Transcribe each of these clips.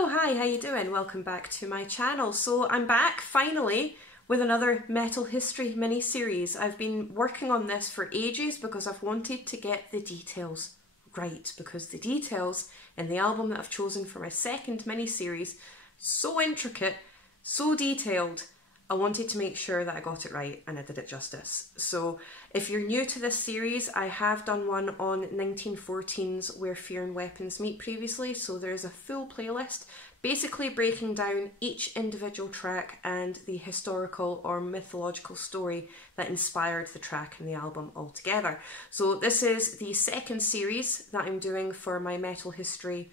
Hello, hi, how you doing? Welcome back to my channel. So I'm back finally with another metal history mini-series. I've been working on this for ages because I've wanted to get the details right, because the details in the album that I've chosen for my second mini-series, so intricate, so detailed, I wanted to make sure that I got it right and I did it justice. So if you're new to this series, I have done one on 1914's Where Fear and Weapons Meet previously, so there's a full playlist basically breaking down each individual track and the historical or mythological story that inspired the track and the album altogether. So this is the second series that I'm doing for my metal history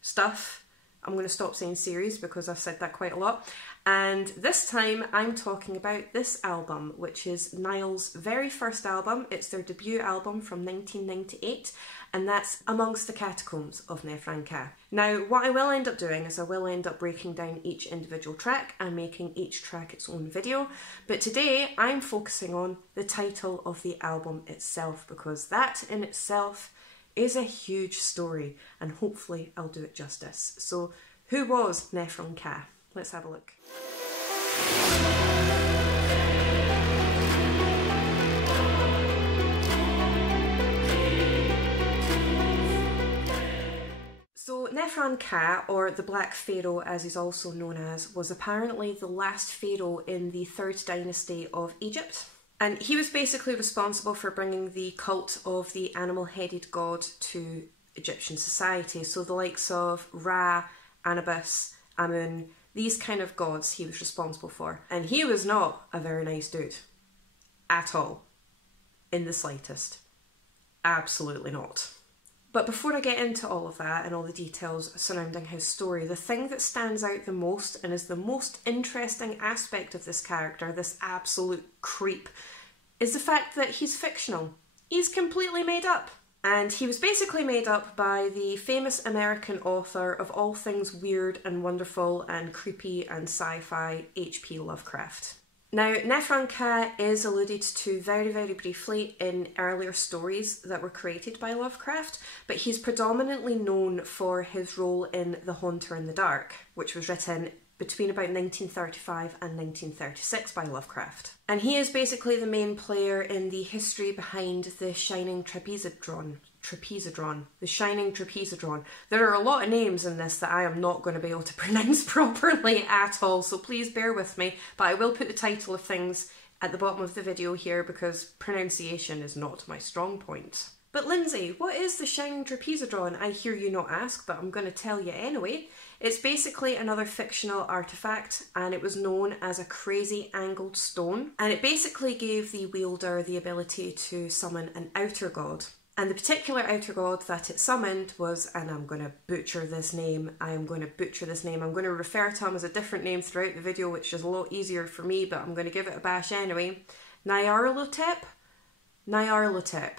stuff. I'm going to stop saying series because I've said that quite a lot. And this time I'm talking about this album, which is Nile's very first album. It's their debut album from 1998, and that's Amongst the Catacombs of Nephran-Ka. Now, what I will end up doing is I will end up breaking down each individual track and making each track its own video. But today I'm focusing on the title of the album itself, because that in itself is a huge story, and hopefully I'll do it justice. So who was Nephran-Ka? Let's have a look. So Nephran-Ka, or the Black Pharaoh as he's also known as, was apparently the last pharaoh in the 3rd dynasty of Egypt. And he was basically responsible for bringing the cult of the animal-headed god to Egyptian society. So the likes of Ra, Anubis, Amun, these kind of gods he was responsible for. And he was not a very nice dude. At all. In the slightest. Absolutely not. But before I get into all of that and all the details surrounding his story, the thing that stands out the most and is the most interesting aspect of this character, this absolute creep, is the fact that he's fictional. He's completely made up. And he was basically made up by the famous American author of all things weird and wonderful and creepy and sci-fi, H.P Lovecraft. Now, Nephran-Ka is alluded to very, very briefly in earlier stories that were created by Lovecraft, but he's predominantly known for his role in The Haunter in the Dark, which was written between about 1935 and 1936 by Lovecraft. And he is basically the main player in the history behind the Shining Trapezohedron. The Shining Trapezohedron. There are a lot of names in this that I am not going to be able to pronounce properly at all, so please bear with me, but I will put the title of things at the bottom of the video here because pronunciation is not my strong point. But Lindsay, what is the Shining Trapezohedron? I hear you not ask, but I'm going to tell you anyway. It's basically another fictional artifact, and it was known as a crazy angled stone, and it basically gave the wielder the ability to summon an outer god. And the particular outer god that it summoned was, and I'm going to butcher this name, I'm going to refer to him as a different name throughout the video, which is a lot easier for me, but I'm going to give it a bash anyway. Nyarlathotep? Nyarlathotep.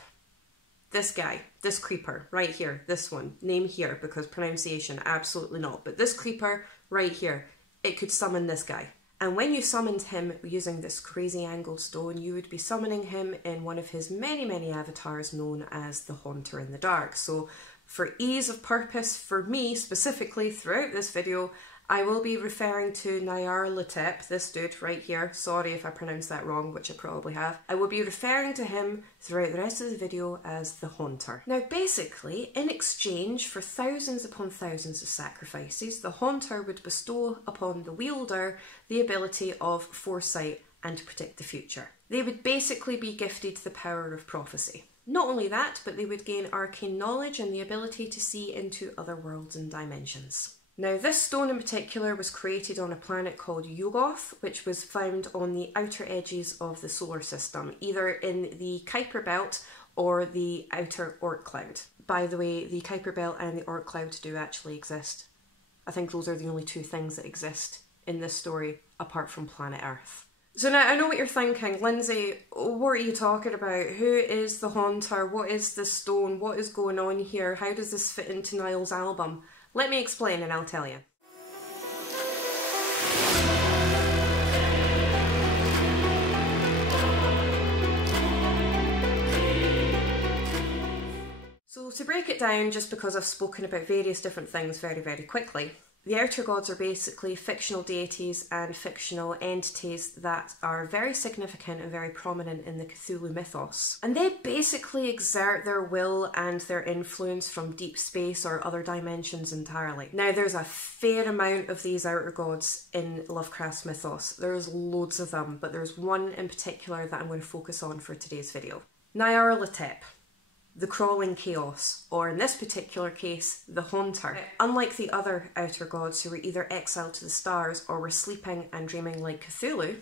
This guy, this creeper, right here, this one, name here, because pronunciation, absolutely not, but this creeper right here, it could summon this guy. And when you summoned him using this crazy angled stone, you would be summoning him in one of his many, many avatars known as the Haunter in the Dark. So for ease of purpose for me specifically throughout this video, I will be referring to Nyarlathotep, this dude right here, sorry if I pronounced that wrong, which I probably have. I will be referring to him throughout the rest of the video as the Haunter. Now basically, in exchange for thousands upon thousands of sacrifices, the Haunter would bestow upon the wielder the ability of foresight and to predict the future. They would basically be gifted the power of prophecy. Not only that, but they would gain arcane knowledge and the ability to see into other worlds and dimensions. Now, this stone in particular was created on a planet called Yuggoth, which was found on the outer edges of the solar system, either in the Kuiper Belt or the outer Oort cloud. By the way, the Kuiper Belt and the Oort cloud do actually exist. I think those are the only two things that exist in this story, apart from planet Earth. So now, I know what you're thinking, Lindsay, what are you talking about? Who is the Haunter? What is this stone? What is going on here? How does this fit into Nile's album? Let me explain and I'll tell you. So to break it down, just because I've spoken about various different things very, very quickly, The outer gods are basically fictional deities and fictional entities that are very significant and very prominent in the Cthulhu mythos. And they basically exert their will and their influence from deep space or other dimensions entirely. Now, there's a fair amount of these outer gods in Lovecraft's mythos. There's loads of them, but there's one in particular that I'm going to focus on for today's video. Nyarlathotep, the crawling chaos, or in this particular case, the haunter. Unlike the other outer gods who were either exiled to the stars or were sleeping and dreaming like Cthulhu,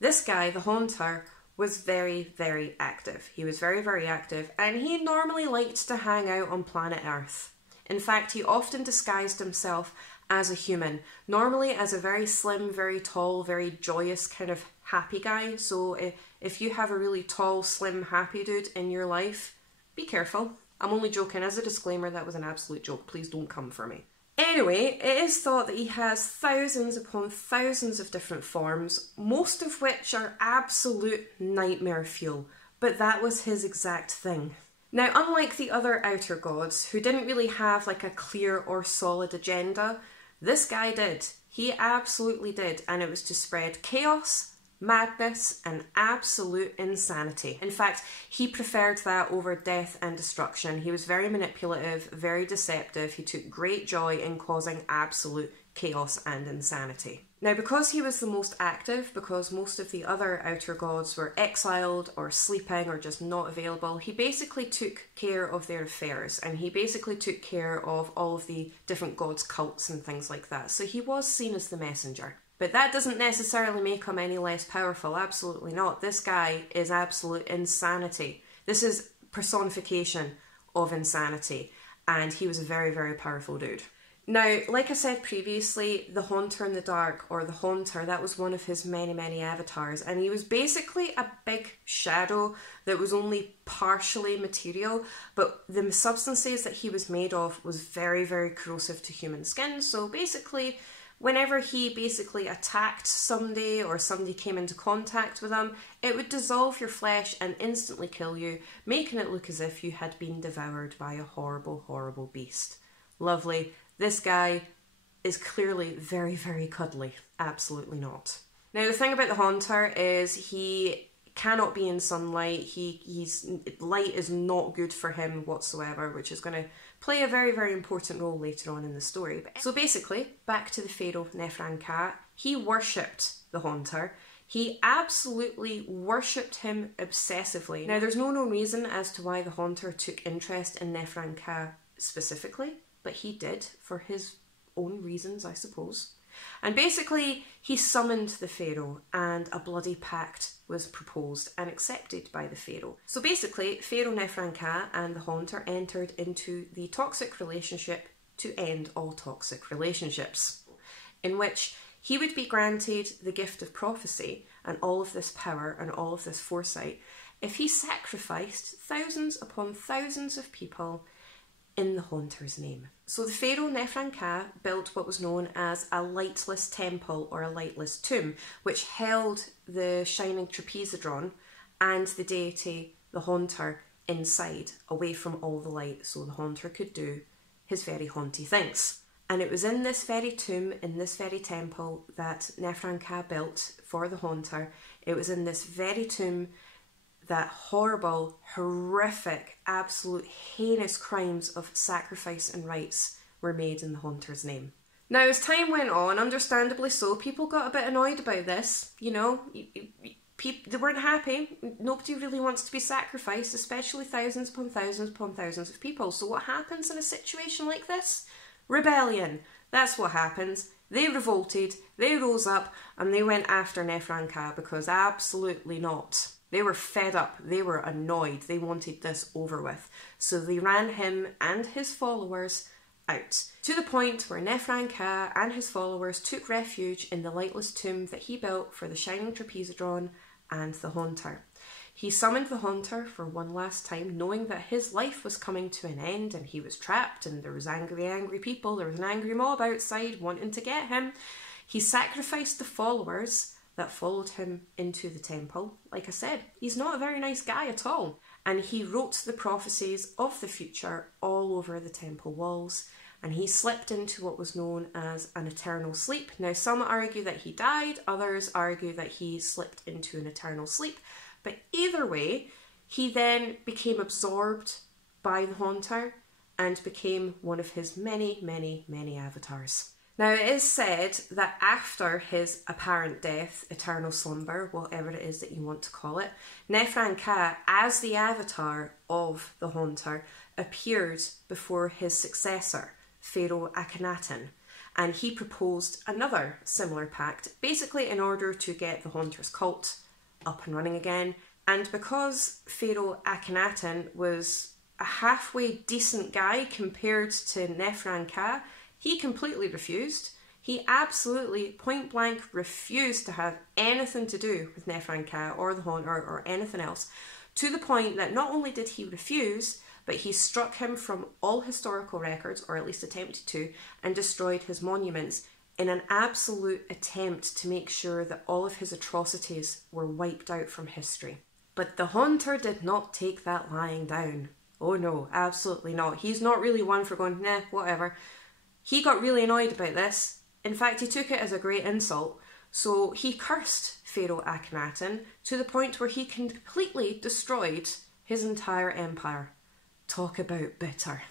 this guy, the haunter, was very, very active. He was very, very active, and he normally liked to hang out on planet Earth. In fact, he often disguised himself as a human, normally as a very slim, very tall, very joyous kind of happy guy. So if you have a really tall, slim, happy dude in your life, be careful. I'm only joking. As a disclaimer, that was an absolute joke. Please don't come for me. Anyway, it is thought that he has thousands upon thousands of different forms, most of which are absolute nightmare fuel, but that was his exact thing. Now, unlike the other outer gods, who didn't really have like a clear or solid agenda, this guy did. He absolutely did, and it was to spread chaos, madness, and absolute insanity. In fact, he preferred that over death and destruction. He was very manipulative, very deceptive. He took great joy in causing absolute chaos and insanity. Now, because he was the most active, because most of the other outer gods were exiled or sleeping or just not available, he basically took care of their affairs, and he basically took care of all of the different gods' cults and things like that. So he was seen as the messenger. But that doesn't necessarily make him any less powerful, absolutely not. This guy is absolute insanity. This is personification of insanity, and he was a very, very powerful dude. Now, like I said previously, the Haunter in the Dark, or the Haunter, that was one of his many, many avatars, and he was basically a big shadow that was only partially material, but the substances that he was made of was very, very corrosive to human skin. So basically, whenever he basically attacked somebody or somebody came into contact with him, it would dissolve your flesh and instantly kill you, making it look as if you had been devoured by a horrible, horrible beast. Lovely. This guy is clearly very, very cuddly. Absolutely not. Now, the thing about the Haunter is he cannot be in sunlight. Light is not good for him whatsoever, which is going to play a very, very important role later on in the story. So basically, back to the Pharaoh Nephran-Ka, he worshipped the Haunter. He absolutely worshipped him obsessively. Now, there's no known reason as to why the Haunter took interest in Nephran-Ka specifically, but he did for his own reasons, I suppose. And basically, he summoned the Pharaoh, and a bloody pact was proposed and accepted by the Pharaoh. So basically, Pharaoh Nephran-Ka and the Haunter entered into the toxic relationship to end all toxic relationships, in which he would be granted the gift of prophecy and all of this power and all of this foresight if he sacrificed thousands upon thousands of people in the Haunter's name. So the Pharaoh Nephran-Ka built what was known as a lightless temple or a lightless tomb, which held the Shining Trapezohedron and the deity, the Haunter, inside, away from all the light, so the Haunter could do his very haunty things. And it was in this very tomb, in this very temple, that Nephran-Ka built for the Haunter. It was in this very tomb that horrible, horrific, absolute heinous crimes of sacrifice and rites were made in the Haunter's name. Now, as time went on, understandably so, people got a bit annoyed about this. You know, they weren't happy. Nobody really wants to be sacrificed, especially thousands upon thousands upon thousands of people. So what happens in a situation like this? Rebellion. That's what happens. They revolted, they rose up, and they went after Nephran-Ka because absolutely not. They were fed up, they were annoyed, they wanted this over with. So they ran him and his followers out, to the point where Nephran-Ka and his followers took refuge in the lightless tomb that he built for the Shining Trapezohedron and the Haunter. He summoned the Haunter for one last time, knowing that his life was coming to an end and he was trapped and there was angry people, there was an angry mob outside wanting to get him. He sacrificed the followers that followed him into the temple. Like I said, he's not a very nice guy at all. And he wrote the prophecies of the future all over the temple walls. and he slipped into what was known as an eternal sleep. Now, some argue that he died, others argue that he slipped into an eternal sleep, but either way, he then became absorbed by the Haunter and became one of his many, many, many avatars. Now, it is said that after his apparent death, eternal slumber, whatever it is that you want to call it, Nephran-Ka, as the avatar of the Haunter, appeared before his successor, Pharaoh Akhenaten, and he proposed another similar pact, basically in order to get the Haunter's cult up and running again. And because Pharaoh Akhenaten was a halfway decent guy compared to Nephran-Ka, he completely refused. He absolutely point blank refused to have anything to do with Nephran-Ka or the Haunter or anything else, to the point that not only did he refuse, but he struck him from all historical records, or at least attempted to, and destroyed his monuments in an absolute attempt to make sure that all of his atrocities were wiped out from history. But the Haunter did not take that lying down. Oh no, absolutely not. He's not really one for going, nah, whatever. He got really annoyed about this. In fact, he took it as a great insult. So he cursed Pharaoh Akhenaten to the point where he completely destroyed his entire empire. Talk about bitter.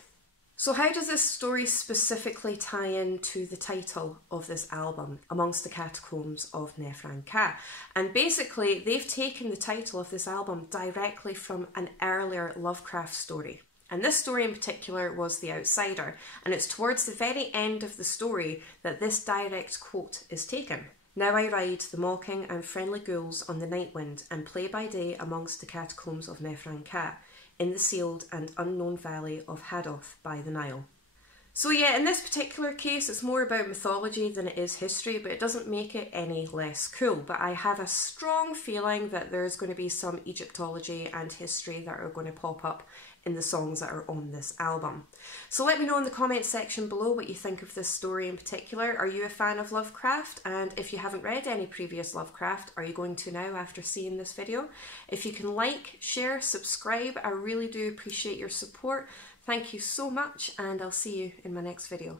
So how does this story specifically tie into the title of this album, Amongst the Catacombs of Nephran-Ka? And basically, they've taken the title of this album directly from an earlier Lovecraft story. And this story in particular was The Outsider, and it's towards the very end of the story that this direct quote is taken. Now I ride the mocking and friendly ghouls on the night wind and play by day amongst the catacombs of Nephran-Ka, in the sealed and unknown valley of Hadoth by the Nile. So yeah, in this particular case, it's more about mythology than it is history, but it doesn't make it any less cool. But I have a strong feeling that there's going to be some Egyptology and history that are going to pop up in the songs that are on this album. So let me know in the comments section below what you think of this story in particular. Are you a fan of Lovecraft? And if you haven't read any previous Lovecraft, are you going to now after seeing this video? If you can like, share, subscribe, I really do appreciate your support. Thank you so much, and I'll see you in my next video.